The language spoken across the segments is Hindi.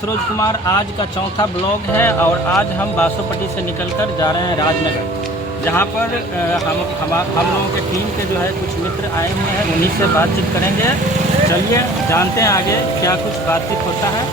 अफरोज कुमार। आज का चौथा ब्लॉग है और आज हम बासोपट्टी से निकलकर जा रहे हैं राजनगर, जहां पर हम लोगों के टीम के जो है कुछ मित्र आए हुए हैं, उन्हीं से बातचीत करेंगे। चलिए जानते हैं आगे क्या कुछ बातचीत होता है।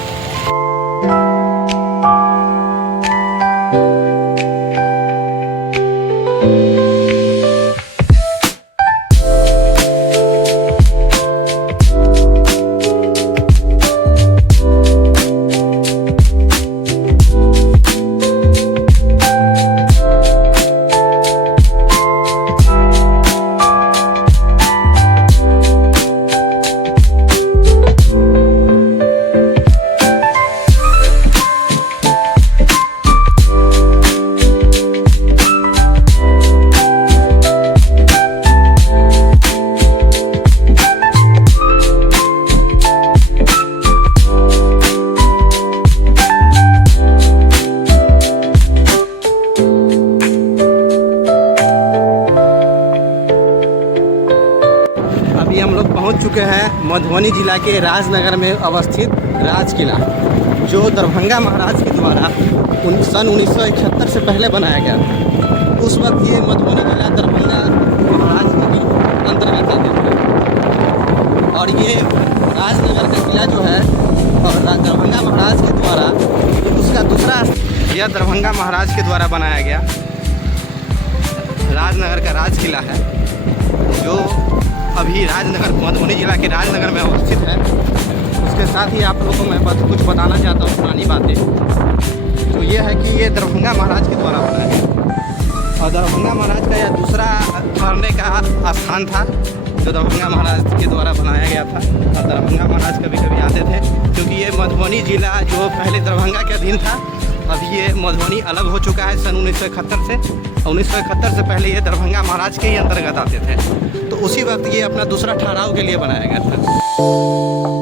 हम लोग पहुंच चुके हैं मधुबनी जिला के राजनगर में अवस्थित राज किला, जो दरभंगा महाराज के द्वारा सन 1971 से पहले बनाया गया था। उस वक्त ये मधुबनी जिला दरभंगा महाराज के अंतर्गत आते थे और ये राजनगर का किला जो है और दरभंगा महाराज के द्वारा उसका दूसरा, यह दरभंगा महाराज के द्वारा बनाया गया राजनगर का राज किला है, जो अभी राजनगर मधुबनी जिला के राजनगर में अवस्थित है। उसके साथ ही आप लोगों को मैं कुछ बताना चाहता हूँ पुरानी बातें। तो ये है कि ये दरभंगा महाराज के द्वारा बना है और दरभंगा महाराज का यह दूसरा ठहरने का स्थान था, जो दरभंगा महाराज के द्वारा बनाया गया था। और दरभंगा महाराज कभी कभी आते थे, क्योंकि ये मधुबनी जिला जो पहले दरभंगा के अधीन था, अभी ये मधुबनी अलग हो चुका है सन 1971 से। 1971 से पहले ये दरभंगा महाराज के ही अंतर्गत आते थे, तो उसी वक्त ये अपना दूसरा ठहराव के लिए बनाया गया था।